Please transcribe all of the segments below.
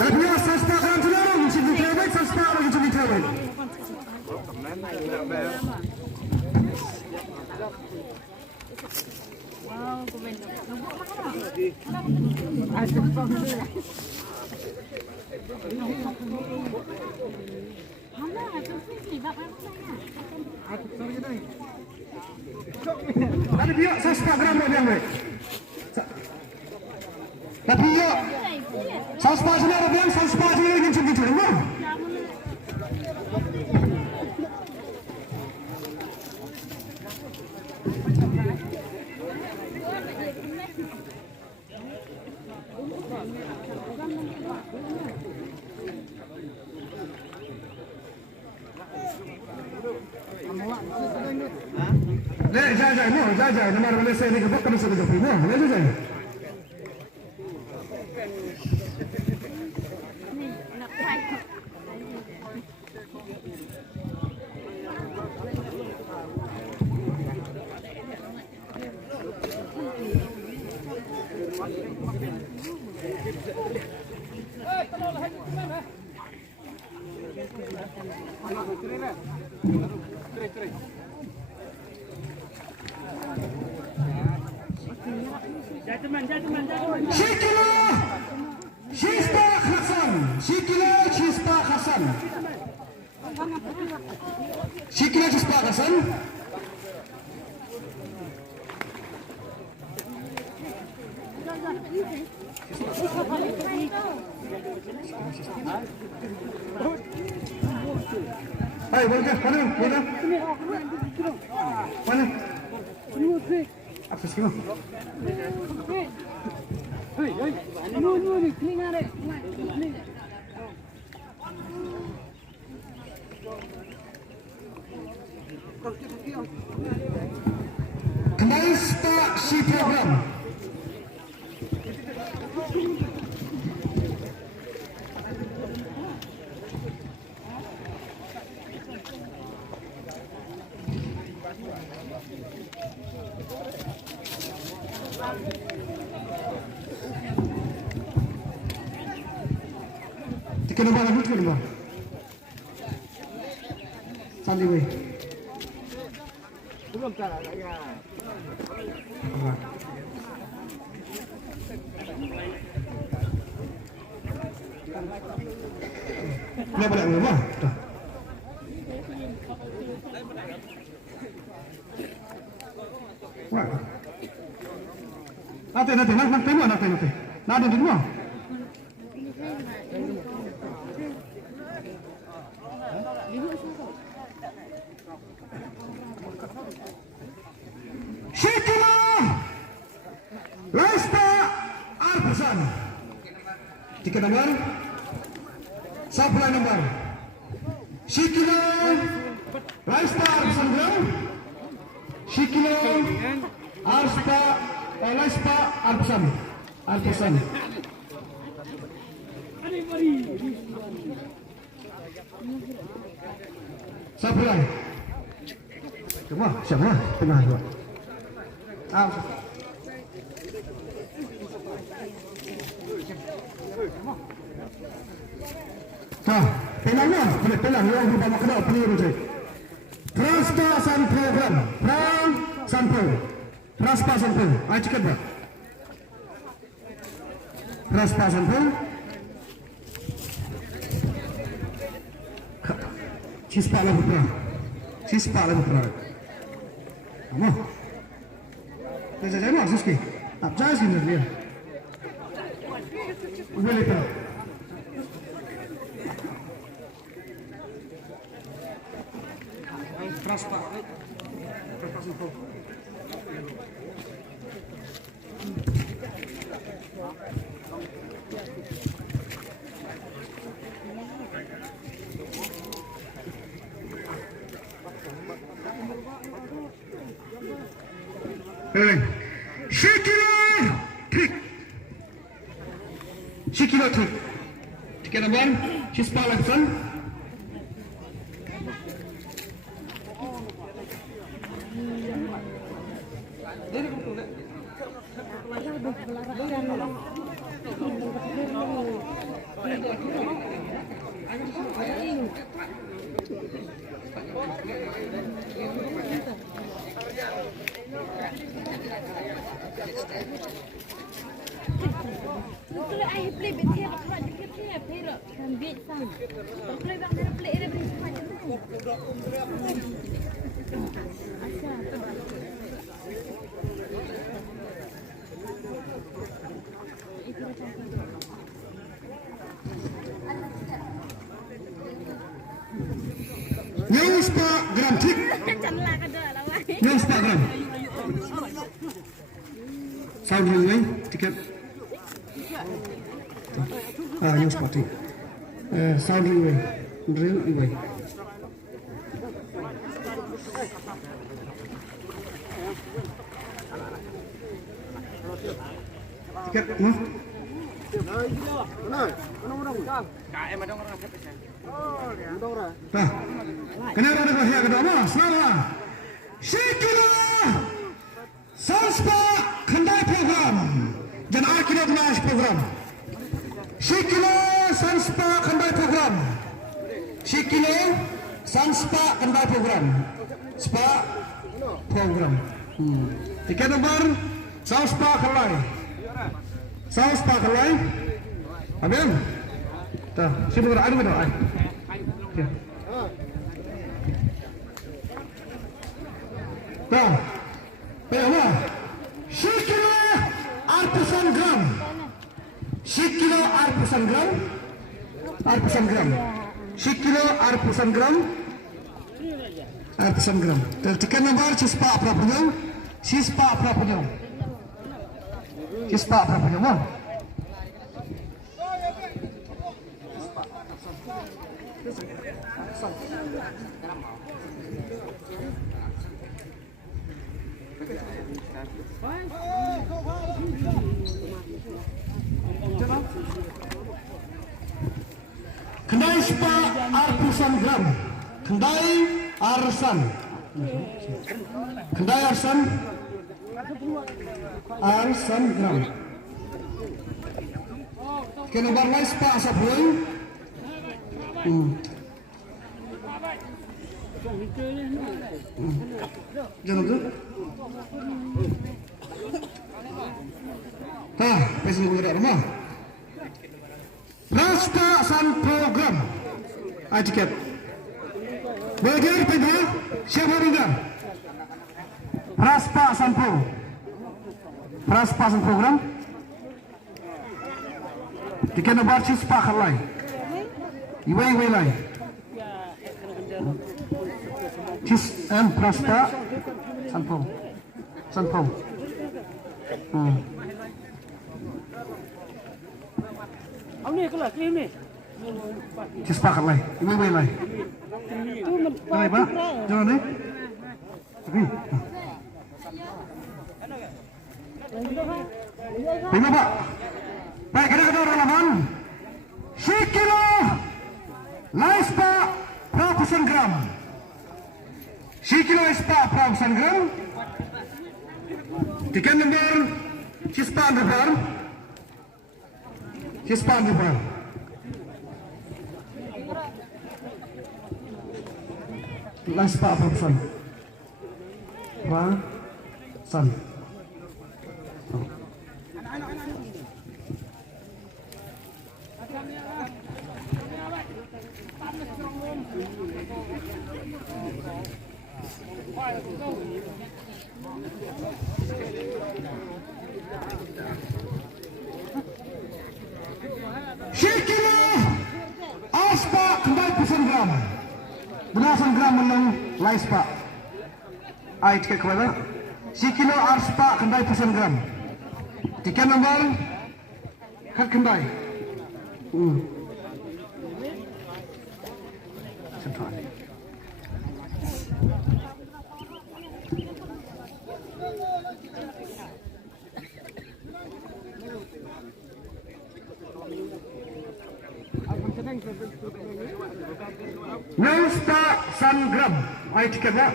Tapi sasta kan sudah mencuri terbaik sasta mencuri terbaik. Wow, komen. Tapi dia sasta gram dia baik. Tapi dia sasta sudah bilang sasta sudah mencuri terbaik. Leh, jajah, nomor Malaysia ni kebak kami sudah jumpa semua. Leh, jajah. Shikila Chispa Hasan. Hai, mana? Akses kemana? Kembali start si program. Tiga nombor lagi, tiga nombor. Sandi wei. Belum cara ya. Ini apa lagi rumah? Wah. Nanti, nanti di rumah. Shikila Raista Arpasan. Tiga nomor. Supply nomor. Shikila Raista Arpasan bilang. Shikila Raista Arpasan. Supply. Semua tengah dua. Pelangnya, pelang yang berbama kedal peniru je. Transpasan program, Transpasan pro. Ayo cepat ber. Transpasan pro. Cispa lagi pernah. Kamu. Saya mau suski. Tak jauh sih dia. Boleh tak? Transparan. Shikila trick. Tiga nomor, Chispa Hasan. Kalau ayah play betul, kalau dia play apa dia kan beat sang. Kalau play bang dia play dia beri macam mana? News Pak Gram Tik. Canlah kada lah wah. News Pak Gram. Sound dulu tiket. News Pak Tik. Sound dulu dulu. Tiket, no? Nah, kenapa ada bahaya kedua? Selamat. Shikila Sanspa Khandai program. Jangan akhirnya mas program. Shikila Sanspa Khandai program. Shikila Sanspa Khandai program. Spa program. Tiket nomor Sanspa Khandai. Sanspa Khandai. Amin. Tuh, sini berada di mana? Nah, berapa? Shikila arpusan gram. Shikila arpusan gram. Arpusan gram. Shikila arpusan gram. Arpusan gram. Tertikan nomor cispa prapunyo. Cispa prapunyo. Cispa prapunyo mo. Kendai spa arpusan gram. Kendai arsan. Kendai arsan. Arsan gram. Kena barlai spa asap boy. Jangan tu. Pesen gula rumah. Rasta San program. Tiket. Bagian kedua, siapa ringgan? Raspa San Pro. Raspa San program. Tiket nomor cispa kalai. Iwai lai. Cis and Raspa San Pro. San Pro. Ini kelas ini. Cispakat lah, ibu lah. Jangan apa? Jangan ni. Lima pak. Baik, kita kata orang lawan. Shikila Laispa Prapusan gram. Shikila Laispa Prapusan gram. Tiket nomor Cispa Underbar. Cispa Underbar. Laispa Prapusan. Prapusan. Shikila Aspa Kendai Pusan gram. Belasan gram menang Laispa. Tiket kepada Shikila Aspa Kendai Pusan gram. Tiket nomor Kendai. Central. Nyuspa Sangram. Tiket lah.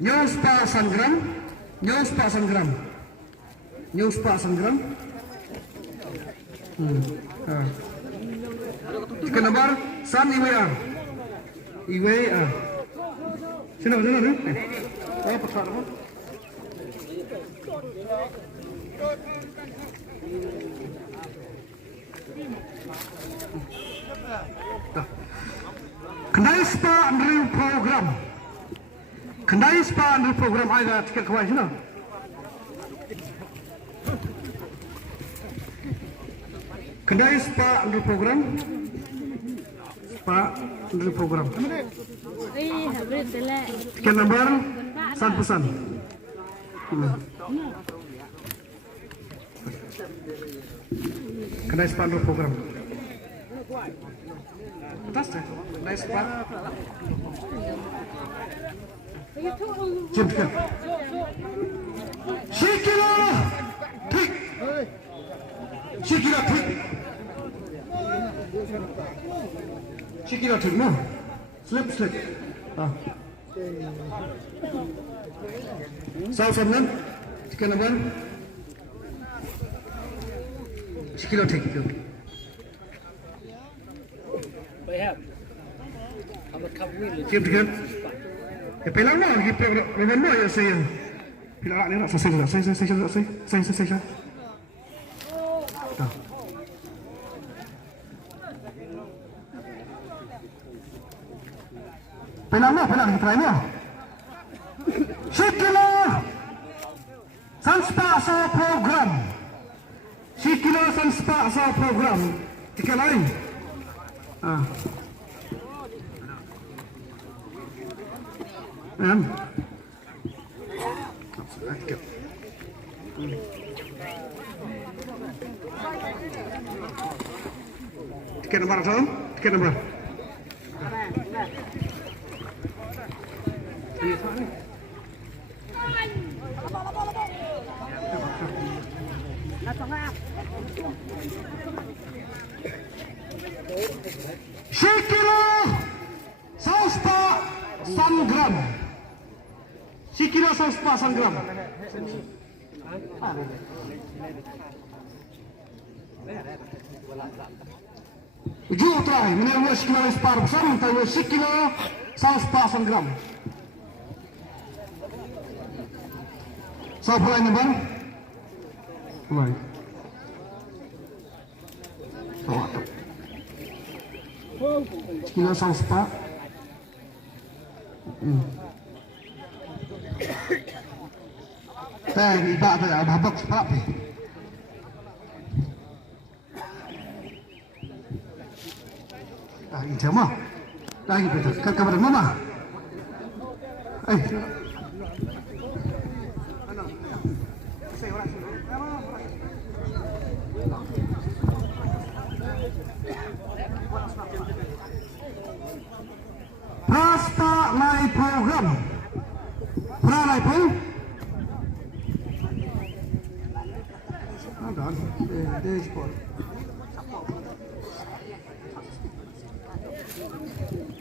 Nyuspa Sangram. Nyuspa Sangram. Nyuspa Sangram. Tiket nomor San IWR. IWR. Sino ni? Saya paksa apa? Kendai spa andri program. Kendai spa andri program ada tiket kawan sino. Kendai spa andri program. Spa andri program. Tiket nomor San pesan. Kendai spa andri program. Atas deh, kendai spa. Jom tiket. Shikila, tik. Shikila tik. Shikila tik, no. Slip. Ah. South London, tiket nomor. Shikila tik. Bayar. Kamu kawin. Jom tiket. Pelang lah, kita memang ya saya. Pelang ni nak saya. Pelang try ni. Shikila Sanspa sa program. Shikila Sanspa sa program. Tiket lain. Ah. Tiket nomor berapa? Tiket nomor. Shikila Sanspa Sangram. Shikila Sanspa Sangram. Uji try, menawa Shikila Sanspa bersama tahu Shikila Sanspa Sangram. Siapa lain bang? Baik. Shikila Sanspa. Tadi ibarat ada habak sebab ni. Ini cuma lagi betul. Kabar mama. Prasta live program. Live program.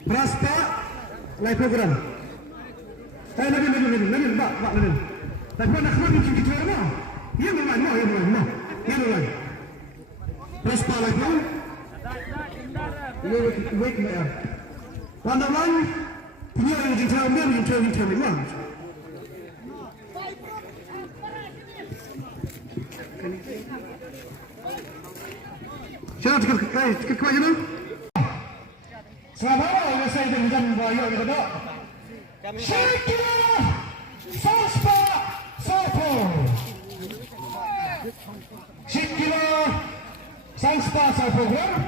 Prasta live program. Nabil, Pak. Tapi nak kemana kita mana? Ya mulai. Prasta live program. Wait me up. Wandaman, punya yang kita memang. Siapa tiket kemana? Selamat malam, saya dengan Bayu kita. Shikila Sanspa Sapo. Shikila Sanspa Sapo program.